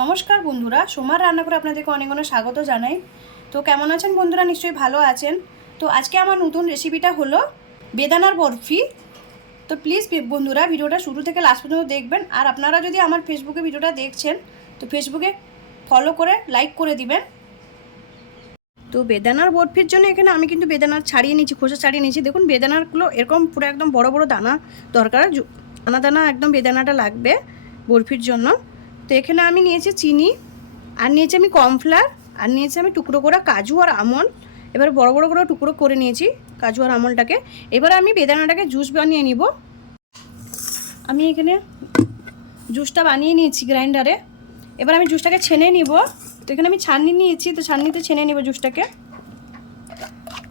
নমস্কার বন্ধুরা, সোমার রান্নাঘরে আপনাদেরকে অনেক অনেক স্বাগত জানাই। তো কেমন আছেন বন্ধুরা? নিশ্চয়ই ভালো আছেন। তো আজকে আমার নতুন রেসিপিটা হলো বেদানার বরফি। তো প্লিজ বন্ধুরা ভিডিওটা শুরু থেকে লাস্ট পর্যন্ত দেখবেন। আর আপনারা যদি আমার ফেসবুকে ভিডিওটা দেখছেন তো ফেসবুকে ফলো করে লাইক করে দিবেন। তো বেদানার বরফির জন্য এখানে আমি কিন্তু বেদানার ছাড়িয়ে নিয়েছি, খোসা ছাড়িয়ে নিয়েছি। দেখুন বেদানারগুলো এরকম পুরো একদম বড় বড় দানা দরকার, দানা দানা একদম বেদানাটা লাগবে বরফির জন্য। তো এখানে আমি নিয়েছি চিনি, আর নিয়েছি আমি কর্নফ্লাওয়ার, আর নিয়েছি আমি টুকরো করা কাজু আর আমন্ড। এবার বড় বড় করে টুকরো করে নিয়েছি কাজু আর আমন্ডটাকে। এবার আমি বেদানাটাকে জুস বানিয়ে নিব। আমি এখানে জুসটা বানিয়ে নিয়েছি গ্রাইন্ডারে। এবার আমি জুসটাকে ছেনে নিব। তো এখানে আমি ছাননি নিয়েছি, তো ছাননিতে ছেনে নিব জুসটাকে।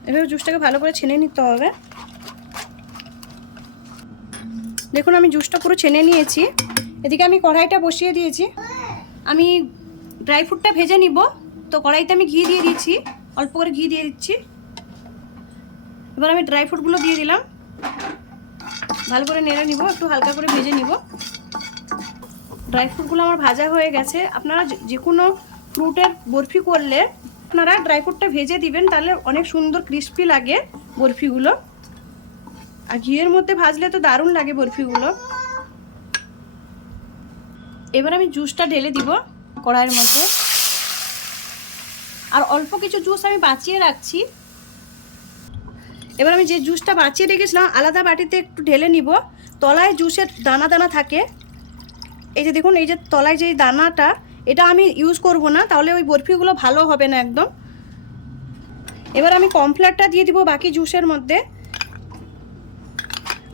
এবার জুসটাকে ভালো করে ছেনে নিতে হবে। দেখুন আমি জুসটা পুরো ছেনে নিয়েছি। এদিকে আমি কড়াইটা বসিয়ে দিয়েছি। আমি ড্রাই ফ্রুটটা ভেজে নিব। তো কড়াইতে আমি ঘি দিয়ে দিচ্ছি, অল্প করে ঘি দিয়ে দিচ্ছি। এবার আমি ড্রাই ফ্রুটগুলো দিয়ে দিলাম, ভালো করে নেড়ে নিব, একটু হালকা করে ভেজে নিব। ড্রাই ফ্রুটগুলো আমার ভাজা হয়ে গেছে। আপনারা যে কোনো ফ্রুটের বরফি করলে আপনারা ড্রাই ফ্রুটটা ভেজে দিবেন, তাহলে অনেক সুন্দর ক্রিস্পি লাগে বরফিগুলো। আর ঘিয়ের মধ্যে ভাজলে তো দারুণ লাগে বরফিগুলো। এবার আমি জুসটা ঢেলে দিব কড়াইয়ের মধ্যে। আর অল্প কিছু জুস আমি বাঁচিয়ে রাখছি। এবার আমি যে জুসটা বাঁচিয়ে রেখেছিলাম আলাদা বাটিতে একটু ঢেলে নিব। তলায় জুসের দানা দানা থাকে, এই যে দেখুন, এই যে তলায় যে দানাটা, এটা আমি ইউজ করব না, তাহলে ওই বরফিগুলো ভালো হবে না একদম। এবার আমি কর্নফ্লাওয়ারটা দিয়ে দিব বাকি জুসের মধ্যে।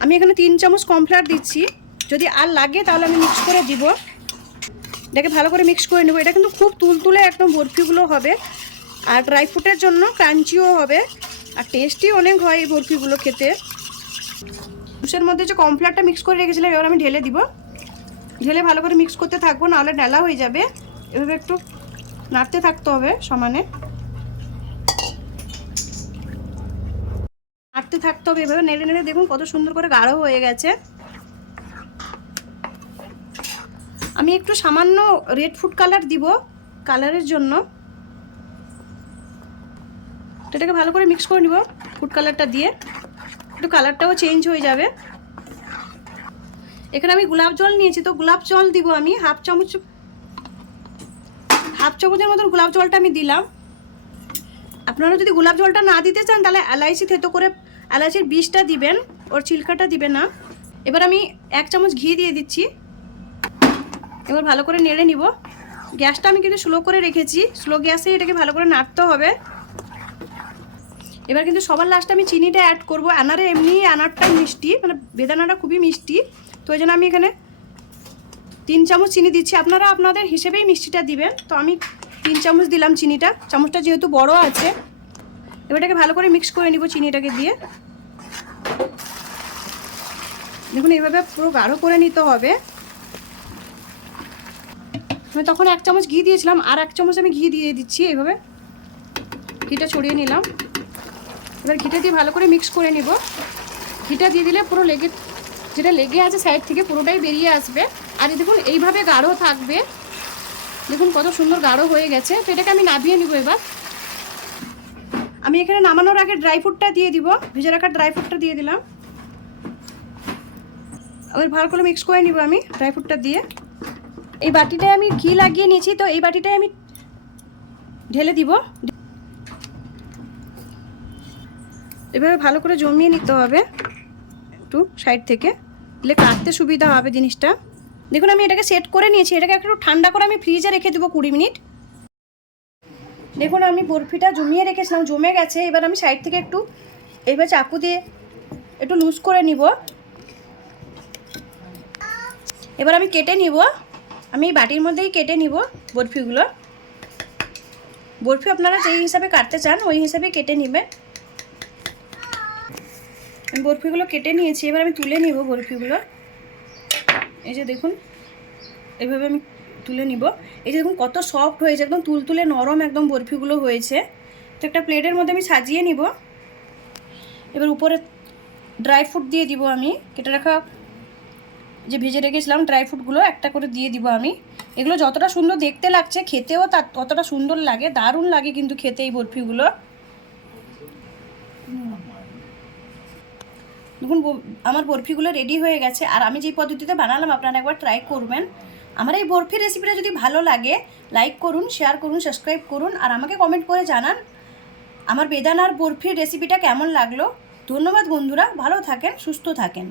আমি এখানে 3 চামচ কর্নফ্লাওয়ার দিচ্ছি, যদি আর লাগে তাহলে আমি মিক্স করে দিব। এটাকে ভালো করে মিক্স করে নেব। এটা কিন্তু খুব তুলতুলে একদম বরফিগুলো হবে, আর ড্রাই ফ্রুটের জন্য ক্রাঞ্চিও হবে, আর টেস্টি অনেক হয় এই বরফিগুলো খেতে। জুসের মধ্যে যে কর্নফ্লাওয়ারটা মিক্স করে রেখেছিলাম এবার আমি ঢেলে দিব। ঢেলে ভালো করে মিক্স করতে থাকবো, নাহলে ঢেলা হয়ে যাবে। এভাবে একটু নাড়তে থাকতে হবে সমানে, নাড়তে থাকতে হবে এভাবে নেড়ে নেড়ে। দেখুন কত সুন্দর করে গাঢ় হয়ে গেছে। আমি একটু সামান্য রেড ফুড কালার দিব কালারের জন্য। এটাকে ভালো করে মিক্স করে নিব ফুড কালারটা দিয়ে, একটু কালারটাও চেঞ্জ হয়ে যাবে। এখানে আমি গোলাপ জল নিয়েছি, তো গোলাপ জল দিব আমি হাফ চামচের মতন গোলাপ জলটা আমি দিলাম। আপনারা যদি গোলাপ জলটা না দিতে চান তাহলে এলাইচি থেতো করে এলাইচির বীজটা দিবেন, ওর ছিলকাটা দিবেন না। এবার আমি 1 চামচ ঘি দিয়ে দিচ্ছি। এবার ভালো করে নেড়ে নিব। গ্যাসটা আমি কিন্তু স্লো করে রেখেছি, স্লো গ্যাসে এটাকে ভালো করে নাড়তে হবে। এবার কিন্তু সবার লাস্টে আমি চিনিটা অ্যাড করব। আনারে এমনি আনারটাই মিষ্টি, মানে বেদানাটা খুবই মিষ্টি, তো ওই জন্য আমি এখানে 3 চামচ চিনি দিচ্ছি। আপনারা আপনাদের হিসেবেই মিষ্টিটা দিবেন। তো আমি 3 চামচ দিলাম চিনিটা, চামচটা যেহেতু বড় আছে। এবার এটাকে ভালো করে মিক্স করে নিব চিনিটাকে দিয়ে। দেখুন এইভাবে পুরো গাঢ় করে নিতে হবে। আমি তখন 1 চামচ ঘি দিয়েছিলাম, আর 1 চামচ আমি ঘি দিয়ে দিচ্ছি। এইভাবে ঘিটা ছড়িয়ে নিলাম। এবার ঘিটা দিয়ে ভালো করে মিক্স করে নিব। ঘিটা দিয়ে দিলে পুরো যেটা লেগে আছে সাইড থেকে পুরোটাই বেরিয়ে আসবে। আর দেখুন এইভাবে গাঢ় থাকবে। দেখুন কত সুন্দর গাঢ় হয়ে গেছে। তো এটাকে আমি নামিয়ে নিব। এবার আমি এখানে নামানোর আগে ড্রাই ফ্রুটটা দিয়ে দিব, ভেজে রাখা ড্রাই ফ্রুটটা দিয়ে দিলাম। আবার ভালো করে মিক্স করে নিব আমি ড্রাই ফ্রুটটা দিয়ে। এই বাটিটায় আমি ঘি লাগিয়ে নিয়েছি, তো এই বাটিটায় আমি ঢেলে দিব। এভাবে ভালো করে জমিয়ে নিতে হবে একটু সাইড থেকে, দিলে কাটতে সুবিধা হবে জিনিসটা। দেখুন আমি এটাকে সেট করে নিয়েছি। এটাকে একটু ঠান্ডা করে আমি ফ্রিজে রেখে দেবো 20 মিনিট। দেখুন আমি বরফিটা জমিয়ে রেখেছিলাম, জমে গেছে। এবার আমি সাইড থেকে একটু এইভাবে চাকু দিয়ে একটু লুজ করে নিব। এবার আমি কেটে নিব। আমি এই বাটির মধ্যেই কেটে নিব বরফিগুলো। বরফি আপনারা যেই হিসাবে কাটতে চান ওই হিসাবে কেটে নেবেন। আমি বরফিগুলো কেটে নিয়েছি। এবার আমি তুলে নিব বরফিগুলো। এই যে দেখুন এইভাবে আমি তুলে নিব। এই যে দেখুন কত সফট হয়েছে, একদম তুলতুলে নরম একদম বরফিগুলো হয়েছে। তো একটা প্লেটের মধ্যে আমি সাজিয়ে নিব। এবার উপরে ড্রাই ফ্রুট দিয়ে দিব আমি, কেটে রাখা যে ভেজে রেখেছিলাম ড্রাই ফ্রুটগুলো একটা করে দিয়ে দিব আমি। এগুলো যতটা সুন্দর দেখতে লাগছে খেতেও ততটা সুন্দর লাগে, দারুণ লাগে কিন্তু খেতে এই বরফিগুলো। দেখুন আমার বরফিগুলো রেডি হয়ে গেছে। আর আমি যে পদ্ধতিতে বানালাম আপনারা একবার ট্রাই করবেন। আমার এই বরফি রেসিপিটা যদি ভালো লাগে লাইক করুন, শেয়ার করুন, সাবস্ক্রাইব করুন আর আমাকে কমেন্ট করে জানান আমার বেদানার বরফির রেসিপিটা কেমন লাগলো। ধন্যবাদ বন্ধুরা, ভালো থাকেন, সুস্থ থাকেন।